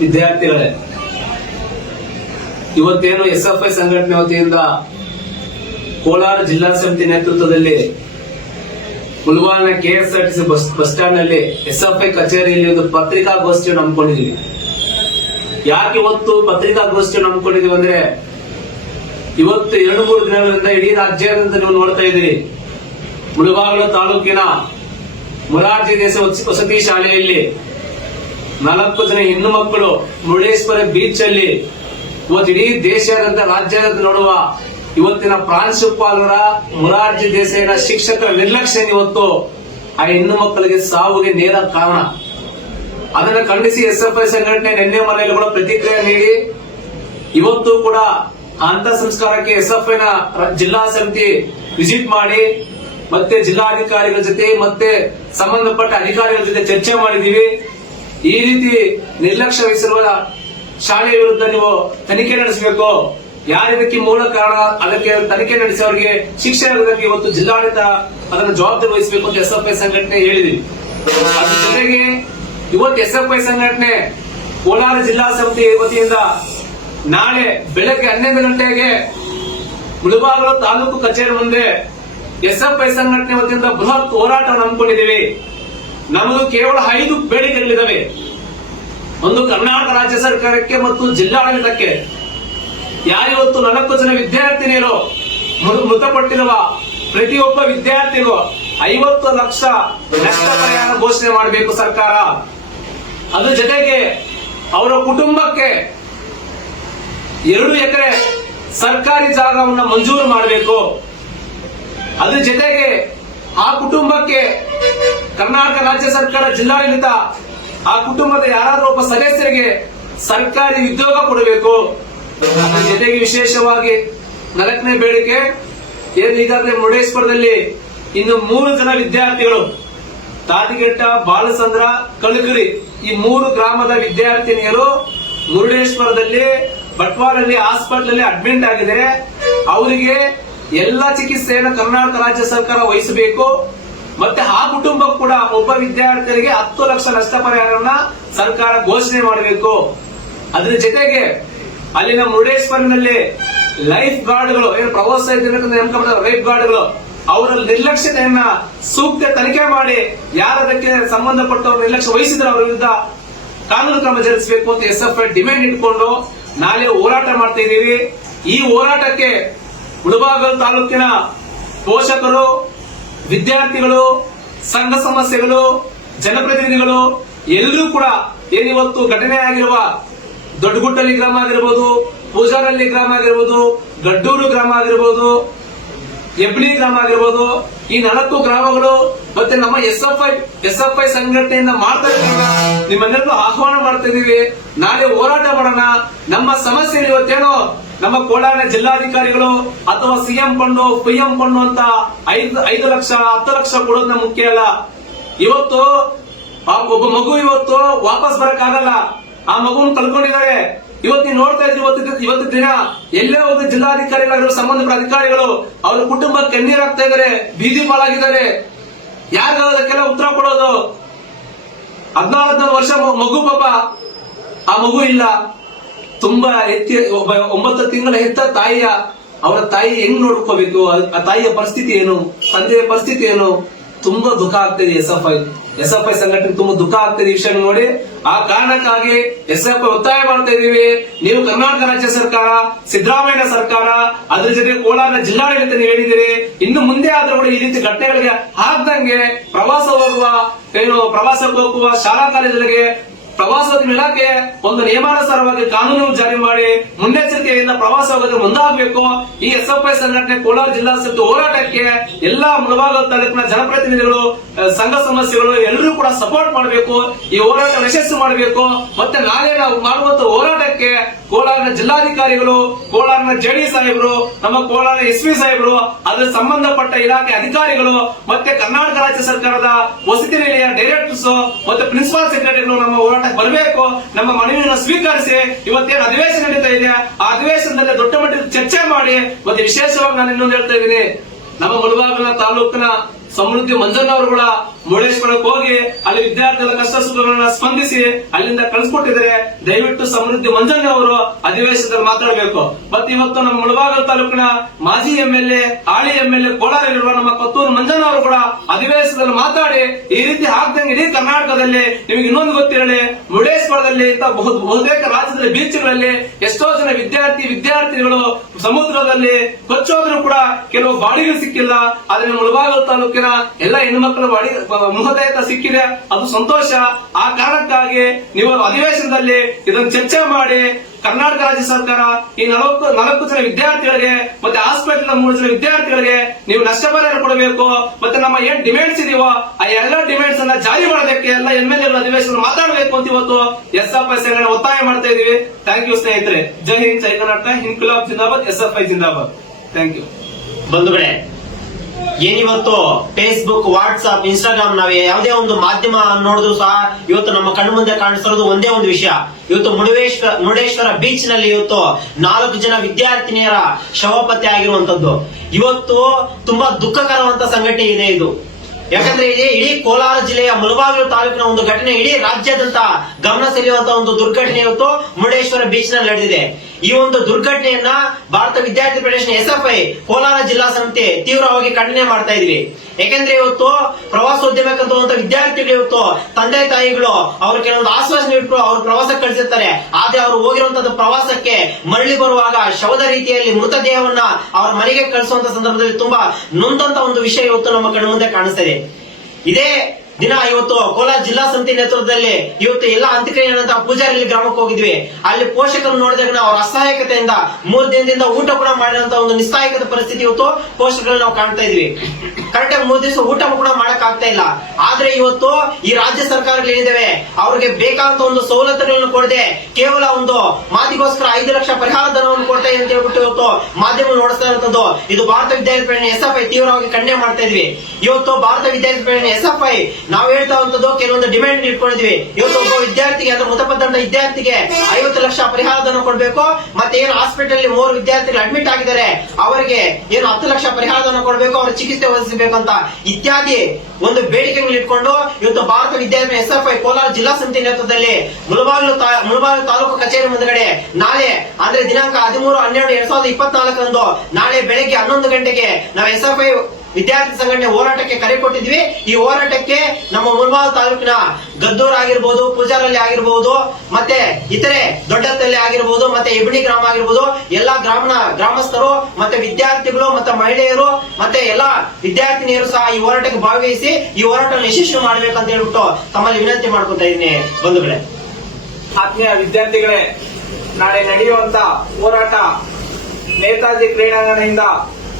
ವಿದ್ಯಾರ್ಥಿಗಳೇ, ಇವತ್ತೇನು S F I ಸಂಘಟನೆ ವತಿಯಿಂದ ಕೋಲಾರ ಜಿಲ್ಲಾ ಸಮಿತಿ ನೇತೃತ್ವದಲ್ಲಿ ಮುಲ್ವಾನ ಕೆಎಸ್ಆರ್ಟಿಸಿ ಬಸ್ ಬಸ್ ಸ್ಟ್ಯಾಂಡ್ನಲ್ಲಿ ಎಸ್ ಎಫ್ ಐ ಕಚೇರಿಯಲ್ಲಿ ಒಂದು ಪತ್ರಿಕಾಗೋಷ್ಠಿಯನ್ನು ಹಮ್ಮಿಕೊಂಡಿದ್ದೀವಿ. ಯಾಕೆ ಇವತ್ತು ಪತ್ರಿಕಾಗೋಷ್ಠಿಯನ್ನು ಹಮ್ಮಿಕೊಂಡಿದೀವಿ ಅಂದ್ರೆ, ಇವತ್ತು ಎರಡು ಮೂರು ದಿನಗಳಿಂದ ಇಡೀ ರಾಜ್ಯಾದ್ಯಂತ ನೀವು ನೋಡ್ತಾ ಇದ್ದೀರಿ. ಮುಳಬಾಗಿಲು ತಾಲೂಕಿನ ಮುರಾರ್ಜಿ ದೇಶ ವಸ- ವಸತಿ ಶಾಲೆಯಲ್ಲಿ ನಾಲ್ಕು ಜನ ಹೆಣ್ಣು ಮಕ್ಕಳು ಮುರುಡೇಶ್ವರ ಬೀಚ್ ಅಲ್ಲಿ. ಇವತ್ತು ಇಡೀ ರಾಜ್ಯಾದ್ಯಂತ ನೋಡುವ ಇವತ್ತಿನ ಪ್ರಾಂಶುಪಾಲರ ಮುರಾರ್ಜಿ ದೇಸಾಯಿನ ಶಿಕ್ಷಕರ ನಿರ್ಲಕ್ಷ್ಯ ಇವತ್ತು ಆ ಹೆಣ್ಣು ಮಕ್ಕಳಿಗೆ ಸಾವಿಗೆ ನೇರ ಕಾರಣ. ಅದನ್ನು ಖಂಡಿಸಿ ಎಸ್ ಎಫ್ ಐ ಸಂಘಟನೆ ನಿನ್ನೆ ಮನೆಯಲ್ಲಿ ಕೂಡ ಪ್ರತಿಕ್ರಿಯೆ ನೀಡಿ. ಇವತ್ತು ಕೂಡ ಅಂತ ಸಂಸ್ಕಾರಕ್ಕೆ ಎಸ್ ಎಫ್ ಐನ ಜಿಲ್ಲಾ ಸಮಿತಿ ವಿಸಿಟ್ ಮಾಡಿ, ಮತ್ತೆ ಜಿಲ್ಲಾಧಿಕಾರಿಗಳ ಜೊತೆ ಮತ್ತೆ ಸಂಬಂಧಪಟ್ಟ ಅಧಿಕಾರಿಗಳ ಜೊತೆ ಚರ್ಚೆ ಮಾಡಿದೀವಿ ಈ ರೀತಿ ನಿರ್ಲಕ್ಷ್ಯ ವಹಿಸಿರುವ ಶಾಲೆಯ ವಿರುದ್ಧ ನೀವು ತನಿಖೆ ನಡೆಸಬೇಕು. ಯಾರಿದಕ್ಕೆ ಮೂಲ ಕಾರಣ, ಅದಕ್ಕೆ ತನಿಖೆ ನಡೆಸಿ ಅವರಿಗೆ ಶಿಕ್ಷೆ ಇವತ್ತು ಜಿಲ್ಲಾಡಳಿತ ಅದನ್ನು ಜವಾಬ್ದಾರಿ ವಹಿಸಬೇಕು ಅಂತ ಎಸ್ ಎಫ್ ಐ ಸಂಘಟನೆ ಹೇಳಿದ್ವಿ ಜೊತೆಗೆ ಇವತ್ತು ಎಸ್ ಎಫ್ ಐ ಸಂಘಟನೆ ಕೋಲಾರ ಜಿಲ್ಲಾ ಸಮಿತಿ ವತಿಯಿಂದ ನಾಳೆ ಬೆಳಗ್ಗೆ ಹನ್ನೊಂದು ಗಂಟೆಗೆ ಮುಳುಬಾಗಲು ತಾಲೂಕು ಕಚೇರಿ ಮುಂದೆ ಎಸ್ ಎಫ್ ಐ ಸಂಘಟನೆ ವತಿಯಿಂದ ಬೃಹತ್ ಹೋರಾಟವನ್ನು ಹಮ್ಮಿಕೊಂಡಿದ್ದೀವಿ. ನಮ್ಮದು ಕೇವಲ ಐದು ಬೇಡಿಕೆಗಳಿದ್ದಾವೆ. ಒಂದು ಕರ್ನಾಟಕ ರಾಜ್ಯ ಸರ್ಕಾರಕ್ಕೆ ಮತ್ತು ಜಿಲ್ಲಾಡಳಿತಕ್ಕೆ. ಯಾರಿವತ್ತು ನಾಲ್ಕು ಜನ ವಿದ್ಯಾರ್ಥಿನಿಯರು ಮೃತಪಟ್ಟಿರುವ ಪ್ರತಿಯೊಬ್ಬ ವಿದ್ಯಾರ್ಥಿಗೂ ಐವತ್ತು ಲಕ್ಷ ನಷ್ಟ ಪರಿಹಾರ ಘೋಷಣೆ ಮಾಡಬೇಕು ಸರ್ಕಾರ. ಅದ್ರ ಜೊತೆಗೆ ಅವರ ಕುಟುಂಬಕ್ಕೆ ಎರಡು ಎಕರೆ ಸರ್ಕಾರಿ ಜಾಗವನ್ನು ಮಂಜೂರು ಮಾಡಬೇಕು. ಅದ್ರ ಜೊತೆಗೆ ಆ ಕುಟುಂಬಕ್ಕೆ ಕರ್ನಾಟಕ ರಾಜ್ಯ ಸರ್ಕಾರ ಜಿಲ್ಲಾಡಳಿತ ಆ ಕುಟುಂಬದ ಯಾರಾದರೂ ಒಬ್ಬ ಸದಸ್ಯರಿಗೆ ಸರ್ಕಾರಿ ಉದ್ಯೋಗ ಕೊಡಬೇಕು. ಜೊತೆಗೆ ವಿಶೇಷವಾಗಿ ನಾಲ್ಕನೇ ಬೇಡಿಕೆ ಏನು ಈಗಾಗಲೇ ಮುರುಡೇಶ್ವರದಲ್ಲಿ ಇನ್ನು ಮೂರು ಜನ ವಿದ್ಯಾರ್ಥಿಗಳು ತಾದಿಗೆಟ್ಟ ಬಾಲಸಂದ್ರ ಕಳಕರಿ ಈ ಮೂರು ಗ್ರಾಮದ ವಿದ್ಯಾರ್ಥಿನಿಯರು ಮುರುಡೇಶ್ವರದಲ್ಲಿ ಬಟ್ವಾಲಲ್ಲಿ ಹಾಸ್ಪಿಟಲ್ ಅಡ್ಮಿಟ್ ಆಗಿದೆ ಅವರಿಗೆ ಎಲ್ಲ ಚಿಕಿತ್ಸೆಯನ್ನು ಕರ್ನಾಟಕ ರಾಜ್ಯ ಸರ್ಕಾರ ವಹಿಸಬೇಕು. ಮತ್ತೆ ಆ ಕುಟುಂಬಕ್ಕೂ ಕೂಡ ಒಬ್ಬ ವಿದ್ಯಾರ್ಥಿಗಳಿಗೆ ಹತ್ತು ಲಕ್ಷ ನಷ್ಟ ಪರಿಹಾರವನ್ನ ಸರ್ಕಾರ ಘೋಷಣೆ ಮಾಡಬೇಕು. ಅದರ ಜೊತೆಗೆ ಅಲ್ಲಿನ ಮುರುಡೇಶ್ವರನಲ್ಲಿ ಲೈಫ್ ಗಾರ್ಡ್ಗಳು, ಏನು ಪ್ರವಾಸ ಲೈಫ್ ಗಾರ್ಡ್ಗಳು, ಅವರ ನಿರ್ಲಕ್ಷ್ಯತೆಯನ್ನ ಸೂಕ್ತ ತನಿಖೆ ಮಾಡಿ ಯಾರದಕ್ಕೆ ಸಂಬಂಧಪಟ್ಟವರು ನಿರ್ಲಕ್ಷ್ಯ ವಹಿಸಿದ್ರೆ ಅವರ ವಿರುದ್ಧ ಕಾನೂನು ಕ್ರಮ ಜರುಗಿಸಬೇಕು ಅಂತ ಎಸ್ ಎಫ್ ಐ ಡಿಮ್ಯಾಂಡ್ ಇಟ್ಕೊಂಡು ನಾಳೆ ಹೋರಾಟ ಮಾಡ್ತಾ ಇದ್ದೀವಿ. ಈ ಹೋರಾಟಕ್ಕೆ ಮುಳಬಾಗಲ್ ತಾಲೂಕಿನ ಪೋಷಕರು ವಿದ್ಯಾರ್ಥಿಗಳು, ಸಂಘ ಸಮಸ್ಯೆಗಳು, ಜನಪ್ರತಿನಿಧಿಗಳು, ಎಲ್ಲರೂ ಕೂಡ ಏನಿವತ್ತು ಘಟನೆ ಆಗಿರುವ ದೊಡ್ಡಗುಡ್ಡಲ್ಲಿ ಗ್ರಾಮ ಆಗಿರ್ಬೋದು, ಪೂಜಾರಳ್ಳಿ ಗ್ರಾಮ ಆಗಿರ್ಬೋದು, ಗಡ್ಡೂರು ಗ್ರಾಮ ಆಗಿರ್ಬೋದು ಹೆಬ್ಳಿ ಗ್ರಾಮ ಆಗಿರ್ಬೋದು, ಈ ನಾಲ್ಕು ಗ್ರಾಮಗಳು ಮತ್ತೆ ನಮ್ಮ S F I S F I ಸಂಘಟನೆಯಿಂದ ಮಾಡ್ತಾ ಇದ್ದೀವಿ. ಆಹ್ವಾನ ಮಾಡ್ತಾ ಇದೀವಿ ನಾಳೆ ಹೋರಾಟ ಮಾಡೋಣ. ನಮ್ಮ ಸಮಸ್ಯೆ ಇವತ್ತೇನೋ ನಮ್ಮ ಕೋಲಾರ ಜಿಲ್ಲಾಧಿಕಾರಿಗಳು ಅಥವಾ ಸಿಎಂ ಫಂಡು, ಪಿಎಂ ಫಂಡು ಅಂತ ಐದು ಐದು ಲಕ್ಷ, ಹತ್ತು ಲಕ್ಷ ಕೊಡೋದನ್ನ ಮುಖ್ಯ ಅಲ್ಲ. ಇವತ್ತು ಒಬ್ಬ ಮಗು ಇವತ್ತು ವಾಪಸ್ ಬರಕ್ಕಾಗಲ್ಲ. ಆ ಮಗುವನ್ನು ಕಳ್ಕೊಂಡಿದ್ದಾರೆ. ಇವತ್ತು ನೀವು ನೋಡ್ತಾ ಇದ್ರಿ ಇವತ್ತು ಇವತ್ತು ದಿನ ಎಲ್ಲೇ ಒಂದು ಜಿಲ್ಲಾಧಿಕಾರಿಗಳಾಗಿರೋ ಸಂಬಂಧಪಟ್ಟ ಅಧಿಕಾರಿಗಳು, ಅವ್ರ ಕುಟುಂಬ ಕಣ್ಣೀರಾಗ್ತಾ ಇದ್ದಾರೆ, ಬೀದಿ ಪಾಲಾಗಿದ್ದಾರೆ. ಯಾರು ಅದಕ್ಕೆಲ್ಲ ಉತ್ತರ ಕೊಡೋದು. ಹದಿನಾರು ವರ್ಷ ಮಗು ಪಾಪ. ಆ ಮಗು ಇಲ್ಲ. ತುಂಬಾ ಎತ್ತಿ, ಒಬ್ಬ ಒಂಬತ್ತು ತಿಂಗಳ ಹೆತ್ತ ತಾಯಿಯ, ಅವರ ತಾಯಿ ಹೆಂಗ್ ನೋಡ್ಕೋಬೇಕು? ಆ- ತಾಯಿಯ ಪರಿಸ್ಥಿತಿ ಏನು? ತಂದೆಯ ಪರಿಸ್ಥಿತಿ ಏನು? ತುಂಬಾ ದುಃಖ ಆಗ್ತಿದೆ S F I, S F I ಸಂಘಟನೆ ತುಂಬಾ ದುಃಖ ಆಗ್ತಿದೆ ವಿಷಯ ನೋಡಿ. ಆ ಕಾರಣಕ್ಕಾಗಿ ಎಸ್ ಎಫ್ ಐ ಒತ್ತಾಯ ಮಾಡ್ತಾ ಇದೀವಿ ನೀವು ಕರ್ನಾಟಕ ರಾಜ್ಯ ಸರ್ಕಾರ, ಸಿದ್ದರಾಮಯ್ಯ ಸರ್ಕಾರ, ಅದ್ರ ಜೊತೆ ಕೋಲಾರ ಜಿಲ್ಲಾಡಳಿತ ನೀವು ಹೇಳಿದಿರಿ ಇನ್ನು ಮುಂದೆ ಆದ್ರೂ ಕೂಡ ಈ ರೀತಿ ಘಟನೆಗಳಿಗೆ ಆಗ್ದಂಗೆ ಪ್ರವಾಸ ಹೋಗುವ, ಏನು ಪ್ರವಾಸಕ್ಕೆ ಹೋಗುವ ಶಾಲಾ ಕಾಲೇಜುಗಳಿಗೆ ಪ್ರವಾಸೋದ್ಯಮ ಇಲಾಖೆ ಒಂದು ನಿಯಮಾನುಸಾರವಾಗಿ ಕಾನೂನು ಜಾರಿ ಮಾಡಿ ಮುನ್ನೆಚ್ಚರಿಕೆಯಿಂದ ಪ್ರವಾಸ ಹೋಗೋದು ಮುಂದಾಗಬೇಕು. ಈ ಎಸ್ ಎಫ್ ಸಂಘಟನೆ ಕೋಲಾರ ಜಿಲ್ಲಾ ಸಮಿತಿ ಹೋರಾಟಕ್ಕೆ ಎಲ್ಲಾ ಮುಳಬಾಗ ತಾಲೂಕಿನ ಜನಪ್ರತಿನಿಧಿಗಳು ಸಂಘ ಸಮಸ್ಯೆಗಳು ಎಲ್ಲರೂ ಕೂಡ ಸಪೋರ್ಟ್ ಮಾಡಬೇಕು. ಈ ಹೋರಾಟ ಯಶಸ್ಸು ಮಾಡಬೇಕು. ಮತ್ತೆ ನಾಳೆ ನಾವು ಮಾಡುವಂತ ಹೋರಾಟಕ್ಕೆ ಕೋಲಾರ ಜಿಲ್ಲಾಧಿಕಾರಿಗಳು, ಕೋಲಾರನ ಜೆಡಿ ಸಾಹೇಬರು, ನಮ್ಮ ಕೋಲಾರ ಎಸ್ ಪಿ ಸಾಹೇಬರು, ಅದರ ಸಂಬಂಧಪಟ್ಟ ಇಲಾಖೆ ಅಧಿಕಾರಿಗಳು, ಮತ್ತೆ ಕರ್ನಾಟಕ ರಾಜ್ಯ ಸರ್ಕಾರದ ವಸತಿ ನಿಲಯ ಪ್ರಿನ್ಸಿಪಾಲ್ ಸೆಕ್ರೆಟರಿಗಳು ನಮ್ಮ ಹೋರಾಟಕ್ಕೆ ಬರಬೇಕು. ನಮ್ಮ ಮನವಿಯನ್ನು ಸ್ವೀಕರಿಸಿ. ಇವತ್ತೇನು ಅಧಿವೇಶನ ನಡೀತಾ ಇದೆ ಆ ಅಧಿವೇಶನದಲ್ಲಿ ದೊಡ್ಡ ಮಟ್ಟದ ಚರ್ಚೆ ಮಾಡಿ. ಮತ್ತೆ ವಿಶೇಷವಾಗಿ ನಾನು ಇನ್ನೊಂದು ಹೇಳ್ತಾ ಇದ್ದೀನಿ. ನಮ್ಮ ಮುಳುಬಾಗಿಲ ತಾಲೂಕಿನ ಸಮೃದ್ಧಿ ಮಂಜಣ್ಣ ಮುರುಡೇಶ್ವರಕ್ಕೆ ಹೋಗಿ ಅಲ್ಲಿ ವಿದ್ಯಾರ್ಥಿಗಳ ಕಷ್ಟ ಸುಖಗಳನ್ನ ಸ್ಪಂದಿಸಿ ಅಲ್ಲಿಂದ ಕಳಿಸ್ಕೊಟ್ಟಿದ್ದಾರೆ ದಯವಿಟ್ಟು ಸಮೃದ್ಧಿ ಮಂಜಣ್ಣ ಅವರು ಅಧಿವೇಶನದಲ್ಲಿ ಮಾತಾಡಬೇಕು ಮತ್ತೆ ಇವತ್ತು ನಮ್ಮ ಮುಳಬಾಗಲ್ ತಾಲೂಕಿನ ಮಾಜಿ ಎಂ ಎಲ್ ಎ ಹಾಳಿ ಎಂ ಎಲ್ ಎ ಕೋಲಾರಲ್ಲಿರುವ ನಮ್ಮ ಕತ್ತೂರು ಮಂಜಣ್ಣ ಅವರು ಕೂಡ ಅಧಿವೇಶನದಲ್ಲಿ ಮಾತಾಡಿ ಈ ರೀತಿ ಆಗ್ದಂಗೆ ಇಡೀ ಕರ್ನಾಟಕದಲ್ಲಿ ನಿಮಗೆ ಇನ್ನೊಂದು ಗೊತ್ತಿರಲಿ, ಮುರುಡೇಶ್ವರದಲ್ಲಿ ಇಂತ ಬಹು- ಬಹುತೇಕ ರಾಜ್ಯದ ಬೀಚ್ಗಳಲ್ಲಿ ಎಷ್ಟೋ ಜನ ವಿದ್ಯಾರ್ಥಿ ವಿದ್ಯಾರ್ಥಿಗಳು ಸಮುದ್ರದಲ್ಲಿ ಕೊಚ್ಚೋದ್ರು ಕೂಡ ಕೆಲವು ಬಾಡಿಗೆ ಸಿಕ್ಕಿಲ್ಲ. ಆದ್ರೆ ಮುಳಬಾಗಲ್ ತಾಲೂಕಿನ ಎಲ್ಲ ಹೆಣ್ಮಕ್ಳ ಬಾಡಿ ಮೃತದೇಹ ಸಿಕ್ಕಿದೆ, ಅದು ಸಂತೋಷ. ಆ ಕಾರಣಕ್ಕಾಗಿ ನೀವು ಅಧಿವೇಶನದಲ್ಲಿ ಇದನ್ನು ಚರ್ಚೆ ಮಾಡಿ ಕರ್ನಾಟಕ ರಾಜ್ಯ ಸರ್ಕಾರ ಈ ನಲವತ್ತು, ನಾಲ್ಕು ಜನ ವಿದ್ಯಾರ್ಥಿಗಳಿಗೆ ಮತ್ತೆ ಹಾಸ್ಪಿಟಲ್ ಮೂರು ಜನ ವಿದ್ಯಾರ್ಥಿಗಳಿಗೆ ನೀವು ನಷ್ಟ ಪರಿಹಾರ ಕೊಡಬೇಕು. ಮತ್ತೆ ನಮ್ಮ ಏನ್ ಡಿಮ್ಯಾಂಡ್ಸ್ ಇದೆಯೋ, ಆ ಎಲ್ಲ ಡಿಮ್ಯಾಂಡ್ಸ್ ಅನ್ನ ಜಾರಿ ಮಾಡೋದಕ್ಕೆ ಎಲ್ಲ ಎಂ ಎಲ್ ಎ ಅಧಿವೇಶನ ಮಾತಾಡಬೇಕು ಅಂತ ಇವತ್ತು ಎಸ್ ಎಫ್ ಐ ಸಂಘಟನೆ ಒತ್ತಾಯ ಮಾಡ್ತಾ ಇದೀವಿ ಥ್ಯಾಂಕ್ ಯು ಸ್ನೇಹಿತರೆ. ಜೈ ಹಿಂದ್, ಜೈ ಕರ್ನಾಟಕ. ಇನ್ಕುಲಾಬ್ ಜಿಂದಾಬಾದ್, ಎಸ್ ಎಫ್ ಐ ಜಿಂದಾಬಾದ್. ಥ್ಯಾಂಕ್ ಯು ಬಂಧುಗಳೇ ಏನಿವತ್ತು ಫೇಸ್ಬುಕ್ ವಾಟ್ಸ್ಆಪ್ ಇನ್ಸ್ಟಾಗ್ರಾಮ್ ನಾವ್ ಯಾವುದೇ ಒಂದು ಮಾಧ್ಯಮ ನೋಡಿದ್ರು ಸಹ ಇವತ್ತು ನಮ್ಮ ಕಣ್ಣು ಮುಂದೆ ಕಾಣಿಸ್ತಿರೋದು ಒಂದೇ ಒಂದು ವಿಷಯ. ಇವತ್ತು ಮುರುಡೇಶ್ವರ ಮುರುಡೇಶ್ವರ ಬೀಚ್ನಲ್ಲಿ ಇವತ್ತು ನಾಲ್ಕು ಜನ ವಿದ್ಯಾರ್ಥಿನಿಯರ ಶವ ಪತ್ತೆ ಆಗಿರುವಂತದ್ದು ಇವತ್ತು ತುಂಬಾ ದುಃಖಕರವಂತ ಸಂಘಟನೆ ಇದೆ ಇದು. ಯಾಕಂದ್ರೆ ಇಡೀ ಇಡೀ ಕೋಲಾರ ಜಿಲ್ಲೆಯ ಮುಳಬಾಗಿಲು ತಾಲೂಕಿನ ಒಂದು ಘಟನೆ, ಇಡೀ ರಾಜ್ಯಾದ್ಯಂತ ಗಮನ ಸೆಳೆಯುವಂತ ಒಂದು ದುರ್ಘಟನೆ ಇವತ್ತು ಮುರುಡೇಶ್ವರ ಬೀಚ್ನಲ್ಲಿ ನಡೆದಿದೆ. ಈ ಒಂದು ದುರ್ಘಟನೆಯನ್ನ ಭಾರತ ವಿದ್ಯಾರ್ಥಿ ಫೆಡರೇಷನ್ ಎಸ್ಎಫ್ಐ, ಕೋಲಾರ ಜಿಲ್ಲಾ ಸಂಸ್ಥೆ ತೀವ್ರವಾಗಿ ಖಂಡನೆ ಮಾಡ್ತಾ ಇದೀವಿ. ಯಾಕೆಂದ್ರೆ ಇವತ್ತು ಪ್ರವಾಸೋದ್ಯಮಕ್ಕಂತ ವಿದ್ಯಾರ್ಥಿಗಳು ಇವತ್ತು ತಂದೆ ತಾಯಿಗಳು ಅವ್ರ ಕೆಲವೊಂದು ಆಶ್ವಾಸನೆ ಇಟ್ಟು ಅವ್ರ ಪ್ರವಾಸಕ್ಕೆ ಕಳಿಸಿರ್ತಾರೆ. ಆದ್ರೆ ಅವ್ರು ಹೋಗಿರುವಂತ ಪ್ರವಾಸಕ್ಕೆ ಮರಳಿ ಬರುವಾಗ ಶವದ ರೀತಿಯಲ್ಲಿ ಮೃತದೇಹವನ್ನ ಅವ್ರ ಮನೆಗೆ ಕಳಿಸುವಂತ ಸಂದರ್ಭದಲ್ಲಿ ತುಂಬಾ ನೊಂದಂತ ಒಂದು ವಿಷಯ ಇವತ್ತು ನಮ್ಮ ಕಣ್ಣು ಮುಂದೆ ಕಾಣಿಸ್ತಾ ಇದೆ. ಇದೇ ದಿನ ಇವತ್ತು ಕೋಲಾರ ಜಿಲ್ಲಾ ಸಮಿತಿ ನೇತೃತ್ವದಲ್ಲಿ ಇವತ್ತು ಎಲ್ಲಾ ಅಂತ್ಯಕ್ರಿಯೆಯಂತ ಪೂಜಾರಿ ಗ್ರಾಮಕ್ಕೆ ಹೋಗಿದ್ವಿ. ಅಲ್ಲಿ ಪೋಷಕರು ನೋಡಿದಾಗ ನಾವು ಅಸಹಾಯಕತೆಯಿಂದ ಮೂರ್ ದಿನದಿಂದ ಊಟ ಕೂಡ ಮಾಡಿದಂತ ಒಂದು ನಿಸ್ಸಹಾಯಕದ ಪರಿಸ್ಥಿತಿ ಇವತ್ತು ಪೋಷಕರಲ್ಲಿ ನಾವು ಕಾಣ್ತಾ ಇದ್ವಿ. ಕರೆಕ್ಟ್ ಆಗಿ ಮೂರ್ ದಿವಸ ಊಟ ಕೂಡ ಮಾಡಕ್ ಆಗ್ತಾ ಇಲ್ಲ. ಆದ್ರೆ ಇವತ್ತು ಈ ರಾಜ್ಯ ಸರ್ಕಾರಗಳು ಏನಿದಾವೆ, ಅವ್ರಿಗೆ ಬೇಕಾದಂತ ಒಂದು ಸವಲತ್ತುಗಳನ್ನು ಕೊಡದೆ ಕೇವಲ ಒಂದು ಮಾತಿಗೋಸ್ಕರ ಐದು ಲಕ್ಷ ಪರಿಹಾರ ಧನವನ್ನು ಕೊಡ್ತಾ ಇದೆ ಅಂತ ಹೇಳ್ಬಿಟ್ಟು ಇವತ್ತು ಮಾಧ್ಯಮ ನೋಡಿಸ್ತಾ ಇರುವಂತದ್ದು. ಇದು ಭಾರತ ವಿದ್ಯಾರ್ಥಿ ಎಸ್ ಎಫ್ ಐ ತೀವ್ರವಾಗಿ ಖಂಡನೆ ಮಾಡ್ತಾ ಇದ್ವಿ. ಇವತ್ತು ಭಾರತ ವಿದ್ಯಾರ್ಥಿ ಎಸ್ ಎಫ್ ಐ ನಾವು ಹೇಳ್ತಾ ಇರುವಂತದ್ದು, ಕೆಲವೊಂದು ಡಿಮ್ಯಾಂಡ್ ಇಟ್ಕೊಂಡಿದ್ವಿ. ಇವತ್ತು ಒಬ್ಬ ವಿದ್ಯಾರ್ಥಿಗೆ ಅಂದ್ರೆ ಮೃತಪಟ್ಟಂತ ವಿದ್ಯಾರ್ಥಿಗೆ ಐವತ್ತು ಲಕ್ಷ ಪರಿಹಾರ ಧನ ಕೊಡಬೇಕು. ಮತ್ತೆ ಏನು ಹಾಸ್ಪಿಟಲ್ ಮೂರು ವಿದ್ಯಾರ್ಥಿಗಳು ಅಡ್ಮಿಟ್ ಆಗಿದ್ದಾರೆ, ಅವರಿಗೆ ಏನು ಹತ್ತು ಲಕ್ಷ ಪರಿಹಾರ ಧನ ಕೊಡಬೇಕು ಅವ್ರ ಚಿಕಿತ್ಸೆ ಒದಗಿಸಬೇಕಂತ ಇತ್ಯಾದಿ ಒಂದು ಬೇಡಿಕೆಗಳು ಇಟ್ಕೊಂಡು ಇವತ್ತು ಭಾರತ ವಿದ್ಯಾರ್ಥಿ ಎಸ್ ಎಫ್ ಐ ಕೋಲಾರ ಜಿಲ್ಲಾ ಸಮಿತಿ ನೇತೃತ್ವದಲ್ಲಿ ಮುಳಬಾಗಿಲು ಮುಳಬಾಗಿಲು ತಾಲೂಕು ಕಚೇರಿ ಮುಂದಗಡೆ ನಾಳೆ, ಅಂದ್ರೆ ದಿನಾಂಕ ಹದಿಮೂರು, ಹನ್ನೆರಡು, ಎರಡ್ ಸಾವಿರದ ಇಪ್ಪತ್ನಾಲ್ಕರಂದು ನಾಳೆ ಬೆಳಗ್ಗೆ ಹನ್ನೊಂದು ಗಂಟೆಗೆ ನಾವು ಎಸ್ ಎಫ್ ಐ ವಿದ್ಯಾರ್ಥಿ ಸಂಘಟನೆ ಹೋರಾಟಕ್ಕೆ ಕರೆ ಕೊಟ್ಟಿದ್ವಿ ಈ ಹೋರಾಟಕ್ಕೆ ನಮ್ಮ ಮುಳಬಾಗಿಲು ತಾಲೂಕಿನ ಗದ್ದೂರ್ ಆಗಿರ್ಬೋದು, ಪೂಜಾರಲ್ಲಿ ಆಗಿರ್ಬೋದು, ಮತ್ತೆ ಇತರೆ ದೊಡ್ಡತ್ತಲ್ಲಿ ಆಗಿರ್ಬೋದು, ಮತ್ತೆ ಇಬಣಿ ಗ್ರಾಮ ಆಗಿರ್ಬೋದು, ಎಲ್ಲಾ ಗ್ರಾಮನ ಗ್ರಾಮಸ್ಥರು, ಮತ್ತೆ ವಿದ್ಯಾರ್ಥಿಗಳು, ಮತ್ತೆ ಮಹಿಳೆಯರು, ಮತ್ತೆ ಎಲ್ಲಾ ವಿದ್ಯಾರ್ಥಿನಿಯರು ಸಹ ಈ ಹೋರಾಟಕ್ಕೆ ಭಾಗವಹಿಸಿ ಈ ಹೋರಾಟವನ್ನು ಯಶಸ್ವಿ ಮಾಡ್ಬೇಕಂತ ಹೇಳ್ಬಿಟ್ಟು ತಮ್ಮಲ್ಲಿ ವಿನಂತಿ ಮಾಡ್ಕೊತಾ ಇದ್ದೀನಿ ಬಂಧುಗಳೇ. ಆತ್ಮೀಯ ವಿದ್ಯಾರ್ಥಿಗಳೇ, ನಾಳೆ ನಡೆಯುವಂತ ಹೋರಾಟ ನೇತಾಜಿ ಕ್ರೀಡಾಂಗಣದಿಂದ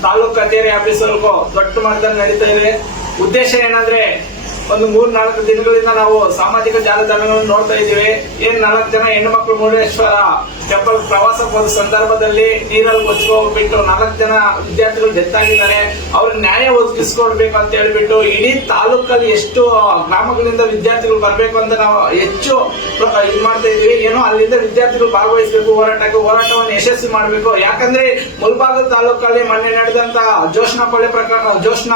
ತಾಲೂಕು ಕಚೇರಿ ಆಫೀಸ್ವರೆಗೂ ದೊಡ್ಡ ಮಟ್ಟದಲ್ಲಿ ನಡೀತಾ ಇದೆ. ಉದ್ದೇಶ ಏನಂದ್ರೆ ಒಂದು ಮೂರ್ ನಾಲ್ಕು ದಿನಗಳಿಂದ ನಾವು ಸಾಮಾಜಿಕ ಜಾಲತಾಣಗಳನ್ನು ನೋಡ್ತಾ ಇದ್ದೀವಿ. ಏನ್ ನಾಲ್ಕು ಜನ ಹೆಣ್ಣು ಮಕ್ಕಳು ಮುರುಡೇಶ್ವರ ಟೆಂಪಲ್ ಪ್ರವಾಸ ಹೋದ ಸಂದರ್ಭದಲ್ಲಿ ನೀರಲ್ಲಿ ಕೊಚ್ಕೋಗ್ಬಿಟ್ಟು ನಾಲ್ಕು ಜನ ವಿದ್ಯಾರ್ಥಿಗಳು ಡೆತ್ ಆಗಿದ್ದಾರೆ ಅವ್ರಿಗೆ ನ್ಯಾಯ ಒದಗಿಸ್ಕೊಡ್ಬೇಕು ಅಂತ ಹೇಳ್ಬಿಟ್ಟು ಇಡೀ ತಾಲೂಕಲ್ಲಿ ಎಷ್ಟು ಗ್ರಾಮಗಳಿಂದ ವಿದ್ಯಾರ್ಥಿಗಳು ಬರಬೇಕು ಅಂತ ನಾವು ಹೆಚ್ಚು ಇದು ಮಾಡ್ತಾ ಇದ್ವಿ. ಏನೋ ಅಲ್ಲಿಂದ ವಿದ್ಯಾರ್ಥಿಗಳು ಭಾಗವಹಿಸಬೇಕು, ಹೋರಾಟಕ್ಕೆ, ಹೋರಾಟವನ್ನು ಯಶಸ್ವಿ ಮಾಡಬೇಕು. ಯಾಕಂದ್ರೆ ಮುಲ್ಬಾಗಲ್ ತಾಲೂಕಲ್ಲಿ ಮೊನ್ನೆ ನಡೆದಂತ ಜೋಶ್ನ ಪಳ್ಳಿ ಪ್ರಕರಣ, ಜೋಶ್ನ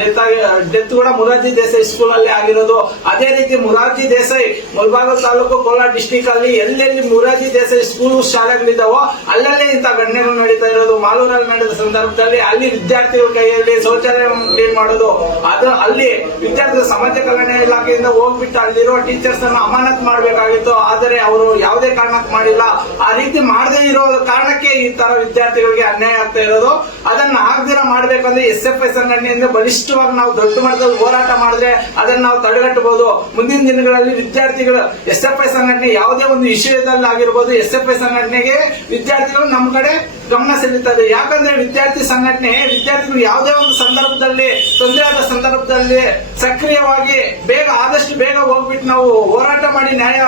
ಡೆತ್ ಆಗಿ, ಡೆತ್ ಕೂಡ ಮುರಾರ್ಜಿ ದೇಸಾಯಿ ಸ್ಕೂಲ್ ಅಲ್ಲಿ ಆಗಿರೋದು. ಅದೇ ರೀತಿ ಮುರಾರ್ಜಿ ದೇಸಾಯಿ ಮುಲ್ಬಾಗಲ್ ತಾಲೂಕು ಕೋಲಾರ ಡಿಸ್ಟಿಕ್ ಅಲ್ಲಿ ಎಲ್ಲೆಲ್ಲಿ ಮುರಾರ್ಜಿ ದೇಸಾಯಿ ಸ್ಕೂಲ್ ಶಾಲೆಗಳಿದಾವೋ ಅಲ್ಲಲ್ಲೇ ಇಂಥ ಘಟನೆಗಳು ನಡೀತಾ ಇರೋದು, ಮಾಲೂರಲ್ಲಿ ನಡೆದ ಸಂದರ್ಭದಲ್ಲಿ ಅಲ್ಲಿ ವಿದ್ಯಾರ್ಥಿಗಳ ಕೈಯಲ್ಲಿ ಶೌಚಾಲಯ ಕ್ಲೀನ್ ಮಾಡೋದು, ಅದು ಅಲ್ಲಿ ವಿದ್ಯಾರ್ಥಿಗಳ ಸಮಾಜ ಕಲ್ಯಾಣ ಇಲಾಖೆಯಿಂದ ಹೋಗ್ಬಿಟ್ಟು ಅಲ್ಲಿರೋ ಟೀಚರ್ಸ್ ಅನ್ನು ಅಮಾನತ್ ಮಾಡಬೇಕಾಗಿತ್ತು, ಆದರೆ ಅವರು ಯಾವುದೇ ಕಾರಣಕ್ಕೆ ಮಾಡಿಲ್ಲ. ಆ ರೀತಿ ಮಾಡದೇ ಇರೋ ಕಾರಣಕ್ಕೆ ಈ ತರ ವಿದ್ಯಾರ್ಥಿಗಳಿಗೆ ಅನ್ಯಾಯ ಆಗ್ತಾ ಇರೋದು. ಅದನ್ನ ಆಗದಿರ ಮಾಡ್ಬೇಕಂದ್ರೆ ಎಸ್ ಎಫ್ ಐ ಸಂಘಟನೆಯಿಂದ ಬಲಿಷ್ಠವಾಗಿ ನಾವು ದೊಡ್ಡ ಮಟ್ಟದಲ್ಲಿ ಹೋರಾಟ ಮಾಡಿದ್ರೆ ಅದನ್ನ ನಾವು ತಡೆಗಟ್ಟಬಹುದು. ಮುಂದಿನ ದಿನಗಳಲ್ಲಿ ವಿದ್ಯಾರ್ಥಿಗಳು ಎಸ್ ಎಫ್ ಐ ಸಂಘಟನೆ ಯಾವುದೇ ಒಂದು ವಿಷಯದಲ್ಲಿ ಆಗಿರ್ಬೋದು ಎಸ್ ಎಫ್ ಐ ಸಂಘಟನೆಗೆ ವಿದ್ಯಾರ್ಥಿಗಳು ನಮ್ಮ ಕಡೆ ಗಮನ ಸೆಳೀತದೆ ಯಾಕಂದ್ರೆ ವಿದ್ಯಾರ್ಥಿ ಸಂಘಟನೆ ವಿದ್ಯಾರ್ಥಿಗಳು ಯಾವುದೇ ಒಂದು ಸಂದರ್ಭದಲ್ಲಿ, ತೊಂದರೆ ಆದ ಸಂದರ್ಭದಲ್ಲಿ ಸಕ್ರಿಯವಾಗಿ ಬೇಗ, ಆದಷ್ಟು ಬೇಗ ಹೋಗ್ಬಿಟ್ಟು ನಾವು ಹೋರಾಟ ಮಾಡಿ ನ್ಯಾಯ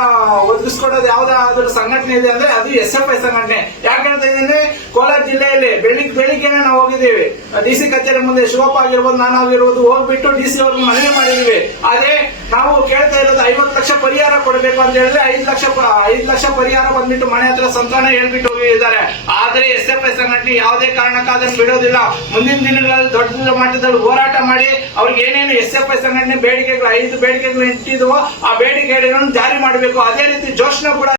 ಒದಗಿಸ್ಕೊಡೋದು ಯಾವ್ದಾದ್ರೂ ಸಂಘಟನೆ ಇದೆ ಅಂದ್ರೆ ಅದು ಎಸ್ ಎಫ್ ಐ ಸಂಘಟನೆ. ಯಾಕಂದ್ರೆ ಕೋಲಾರ ಜಿಲ್ಲೆಯಲ್ಲಿ ಬೆಳಿಗ್ಗೆ ಬೆಳಿಗ್ಗೆನೆ ನಾವು ಹೋಗಿದ್ದೀವಿ. ಡಿ ಸಿ ಕಚೇರಿ ಮುಂದೆ ಶಿವಪ್ಪ ಆಗಿರ್ಬೋದು, ನಾನು ಆಗಿರ್ಬೋದು, ಹೋಗ್ಬಿಟ್ಟು ಡಿ ಸಿ ಅವ್ರಿಗೆ ಮನವಿ ಮಾಡಿದೀವಿ ಆದ್ರೆ ನಾವು ಕೇಳ್ತಾ ಇರೋದು ಐವತ್ತು ಲಕ್ಷ ಪರಿಹಾರ ಕೊಡಬೇಕು ಅಂತ ಹೇಳಿದ್ರೆ ಐದು ಲಕ್ಷ ಐದು ಲಕ್ಷ ಪರಿಹಾರ ಬಂದ್ಬಿಟ್ಟು ಮನೆ ಹತ್ರ ಸಂತಾನ ಹೇಳ್ಬಿಟ್ಟು ಇದ್ದಾರೆ. ಆದರೆ ಎಸ್ ಎಫ್ ಐ ಸಂಘಟನೆ ಯಾವುದೇ ಕಾರಣಕ್ಕೆ ಅದನ್ನು ಬಿಡೋದಿಲ್ಲ. ಮುಂದಿನ ದಿನಗಳಲ್ಲಿ ದೊಡ್ಡ ಮಟ್ಟದಲ್ಲಿ ಹೋರಾಟ ಮಾಡಿ ಅವ್ರಿಗೆ ಏನೇನು ಎಸ್ ಎಫ್ ಐ ಸಂಘಟನೆ ಬೇಡಿಕೆಗಳು, ಐದು ಬೇಡಿಕೆಗಳು ಇಟ್ಟಿದ್ವೋ ಆ ಬೇಡಿಕೆಗಳನ್ನು ಜಾರಿ ಮಾಡಬೇಕು. ಅದೇ ರೀತಿ ಜೋಶ್ನ ಕೂಡ